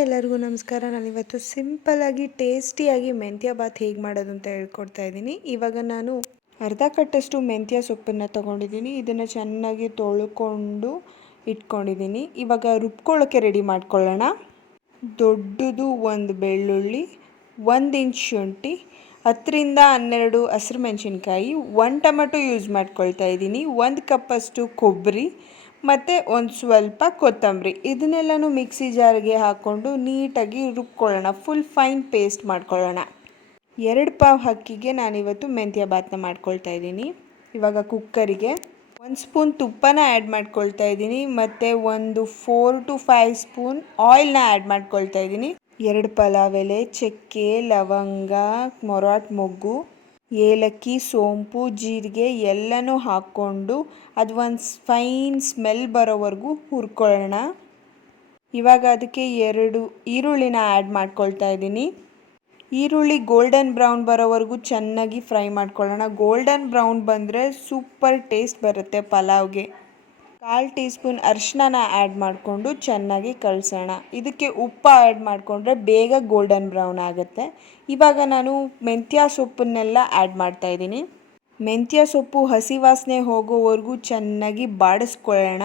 ಎಲ್ಲರಿಗೂ ನಮಸ್ಕಾರ. ನಾನಿವತ್ತು ಸಿಂಪಲ್ಲಾಗಿ ಟೇಸ್ಟಿಯಾಗಿ ಮೆಂತ್ಯ ಬಾತ್ ಹೇಗೆ ಮಾಡೋದು ಅಂತ ಹೇಳ್ಕೊಡ್ತಾ ಇದ್ದೀನಿ. ಇವಾಗ ನಾನು ಅರ್ಧ ಕಟ್ಟಷ್ಟು ಮೆಂತ್ಯ ಸೊಪ್ಪನ್ನು ತೊಗೊಂಡಿದ್ದೀನಿ. ಇದನ್ನು ಚೆನ್ನಾಗಿ ತೊಳ್ಕೊಂಡು ಇಟ್ಕೊಂಡಿದ್ದೀನಿ. ಇವಾಗ ರುಬ್ಕೊಳ್ಳೋಕ್ಕೆ ರೆಡಿ ಮಾಡ್ಕೊಳ್ಳೋಣ. ದೊಡ್ಡದು ಒಂದು ಬೆಳ್ಳುಳ್ಳಿ, 1 ಇಂಚ್ ಶುಂಠಿ, 10-12 ಹಸಿರು ಮೆಣಸಿನ್ಕಾಯಿ, 1 ಟೊಮೆಟೊ ಯೂಸ್ ಮಾಡ್ಕೊಳ್ತಾ ಇದ್ದೀನಿ, 1 ಕಪ್ಪಷ್ಟು ಕೊಬ್ಬರಿ ಮತ್ತು ಒಂದು ಸ್ವಲ್ಪ ಕೊತ್ತಂಬರಿ. ಇದನ್ನೆಲ್ಲನೂ ಮಿಕ್ಸಿ ಜಾರ್ಗೆ ಹಾಕ್ಕೊಂಡು ನೀಟಾಗಿ ರುಬ್ಕೊಳ್ಳೋಣ. ಫುಲ್ ಫೈನ್ ಪೇಸ್ಟ್ ಮಾಡ್ಕೊಳ್ಳೋಣ. 2 ಪಾವ್ ಅಕ್ಕಿಗೆ ನಾನಿವತ್ತು ಮೆಂತ್ಯ ಬಾತನ್ನ ಮಾಡ್ಕೊಳ್ತಾ ಇದ್ದೀನಿ. ಇವಾಗ ಕುಕ್ಕರಿಗೆ 1 ಸ್ಪೂನ್ ತುಪ್ಪನ ಆ್ಯಡ್ ಮಾಡ್ಕೊಳ್ತಾ ಇದ್ದೀನಿ ಮತ್ತು ಒಂದು 4 to 5 ಸ್ಪೂನ್ ಆಯಿಲ್ನ ಆ್ಯಡ್ ಮಾಡ್ಕೊಳ್ತಾ ಇದ್ದೀನಿ. 2 ಪಲಾವ್ ಎಲೆ, ಚಕ್ಕೆ, ಲವಂಗ, ಮೊರಾಟ್ ಮೊಗ್ಗು, ಏಲಕ್ಕಿ, ಸೋಂಪು, ಜೀರಿಗೆ ಎಲ್ಲನೂ ಹಾಕ್ಕೊಂಡು ಅದು ಒಂದು ಫೈನ್ ಸ್ಮೆಲ್ ಬರೋವರೆಗೂ ಹುರ್ಕೊಳ್ಳೋಣ. ಇವಾಗ ಅದಕ್ಕೆ 2 ಈರುಳ್ಳಿನ ಆ್ಯಡ್ ಮಾಡ್ಕೊಳ್ತಾ ಇದ್ದೀನಿ. ಈರುಳ್ಳಿ ಗೋಲ್ಡನ್ ಬ್ರೌನ್ ಬರೋವರೆಗೂ ಚೆನ್ನಾಗಿ ಫ್ರೈ ಮಾಡ್ಕೊಳ್ಳೋಣ. ಗೋಲ್ಡನ್ ಬ್ರೌನ್ ಬಂದರೆ ಸೂಪರ್ ಟೇಸ್ಟ್ ಬರುತ್ತೆ ಪಲಾವ್ಗೆ. 1/4 ಟೀ ಸ್ಪೂನ್ ಅರಿಶಿನ ಆ್ಯಡ್ ಮಾಡಿಕೊಂಡು ಚೆನ್ನಾಗಿ ಕಲಸೋಣ. ಇದಕ್ಕೆ ಉಪ್ಪು ಆ್ಯಡ್ ಮಾಡಿಕೊಂಡ್ರೆ ಬೇಗ ಗೋಲ್ಡನ್ ಬ್ರೌನ್ ಆಗುತ್ತೆ. ಇವಾಗ ನಾನು ಮೆಂತ್ಯ ಸೊಪ್ಪನ್ನೆಲ್ಲ ಆ್ಯಡ್ ಮಾಡ್ತಾಯಿದ್ದೀನಿ. ಮೆಂತ್ಯ ಸೊಪ್ಪು ಹಸಿ ವಾಸನೆ ಹೋಗೋವರೆಗೂ ಚೆನ್ನಾಗಿ ಬಾಡಿಸ್ಕೊಳ್ಳೋಣ.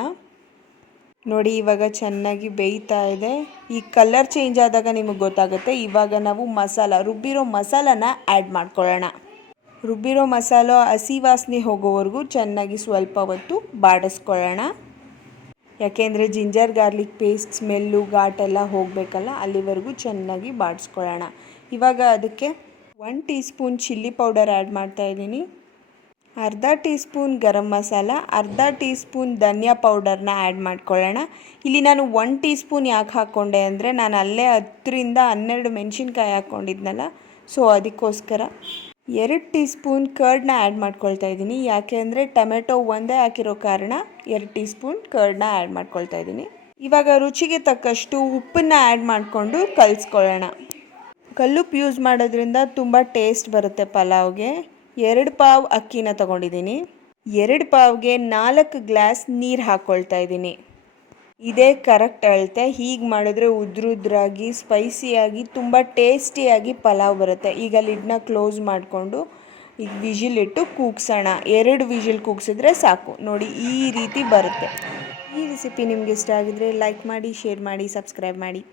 ನೋಡಿ ಇವಾಗ ಚೆನ್ನಾಗಿ ಬೇಯ್ತಾ ಇದೆ. ಈ ಕಲರ್ ಚೇಂಜ್ ಆದಾಗ ನಿಮಗೆ ಗೊತ್ತಾಗುತ್ತೆ. ಇವಾಗ ನಾವು ರುಬ್ಬಿರೋ ಮಸಾಲಾನ ಆ್ಯಡ್ ಮಾಡ್ಕೊಳ್ಳೋಣ. ರುಬ್ಬಿರೋ ಮಸಾಲ ಹಸಿ ವಾಸನೆ ಹೋಗೋವರೆಗೂ ಚೆನ್ನಾಗಿ ಸ್ವಲ್ಪ ಹೊತ್ತು ಬಾಡಿಸ್ಕೊಳ್ಳೋಣ. ಯಾಕೆಂದರೆ ಜಿಂಜರ್ ಗಾರ್ಲಿಕ್ ಪೇಸ್ಟ್ ಸ್ಮೆಲ್ಲು ಘಾಟೆಲ್ಲ ಹೋಗಬೇಕಲ್ಲ, ಅಲ್ಲಿವರೆಗೂ ಚೆನ್ನಾಗಿ ಬಾಡಿಸ್ಕೊಳ್ಳೋಣ. ಇವಾಗ ಅದಕ್ಕೆ 1 tea spoon chilli powder add ಮಾಡ್ತಾಯಿದ್ದೀನಿ, ಅರ್ಧ ಟೀ ಸ್ಪೂನ್ ಗರಂ ಮಸಾಲ, ಅರ್ಧ ಟೀ ಸ್ಪೂನ್ ಧನಿಯಾ ಪೌಡರ್ನ ಆ್ಯಡ್ ಮಾಡ್ಕೊಳ್ಳೋಣ. ಇಲ್ಲಿ ನಾನು 1 ಟೀ ಸ್ಪೂನ್ ಯಾಕೆ ಹಾಕ್ಕೊಂಡೆ ಅಂದರೆ ನಾನು ಅಲ್ಲೇ 10-12 ಮೆಣಸಿನ್ಕಾಯಿ ಹಾಕ್ಕೊಂಡಿದ್ನಲ್ಲ, ಸೊ ಅದಕ್ಕೋಸ್ಕರ. 2 ಟೀ ಸ್ಪೂನ್ ಕರ್ಡ್ನ ಆ್ಯಡ್ ಮಾಡ್ಕೊಳ್ತಾ ಇದ್ದೀನಿ. ಯಾಕೆ ಅಂದರೆ ಟೊಮೆಟೊ ಒಂದೇ ಹಾಕಿರೋ ಕಾರಣ 2 ಟೀ ಸ್ಪೂನ್ ಕರ್ಡ್ನ ಆ್ಯಡ್ ಮಾಡ್ಕೊಳ್ತಾ ಇದ್ದೀನಿ. ಇವಾಗ ರುಚಿಗೆ ತಕ್ಕಷ್ಟು ಉಪ್ಪನ್ನು ಆ್ಯಡ್ ಮಾಡಿಕೊಂಡು ಕಲಿಸ್ಕೊಳ್ಳೋಣ. ಕಲ್ಲುಪ್ಪು ಯೂಸ್ ಮಾಡೋದ್ರಿಂದ ತುಂಬ ಟೇಸ್ಟ್ ಬರುತ್ತೆ ಪಲಾವ್ಗೆ. 2 ಪಾವ್ ಅಕ್ಕಿನ ತೊಗೊಂಡಿದ್ದೀನಿ. 2 ಪಾವ್ಗೆ 4 ಗ್ಲಾಸ್ ನೀರು ಹಾಕ್ಕೊಳ್ತಾ ಇದ್ದೀನಿ. ಇದೇ ಕರೆಕ್ಟ್ ಅಳತೆ. ಹೀಗೆ ಮಾಡಿದ್ರೆ ಉದ್ರಾಗಿ ಸ್ಪೈಸಿಯಾಗಿ ತುಂಬ ಟೇಸ್ಟಿಯಾಗಿ ಪಲಾವ್ ಬರುತ್ತೆ. ಈಗ ಲಿಡ್ನ ಕ್ಲೋಸ್ ಮಾಡಿಕೊಂಡು ಈಗ ವಿಜಿಲ್ ಇಟ್ಟು ಕೂಗ್ಸೋಣ. 2 ವಿಜಿಲ್ ಕೂಗ್ಸಿದ್ರೆ ಸಾಕು. ನೋಡಿ ಈ ರೀತಿ ಬರುತ್ತೆ. ಈ ರೆಸಿಪಿ ನಿಮ್ಗೆ ಇಷ್ಟ ಆಗಿದ್ರೆ ಲೈಕ್ ಮಾಡಿ, ಶೇರ್ ಮಾಡಿ, ಸಬ್ಸ್ಕ್ರೈಬ್ ಮಾಡಿ.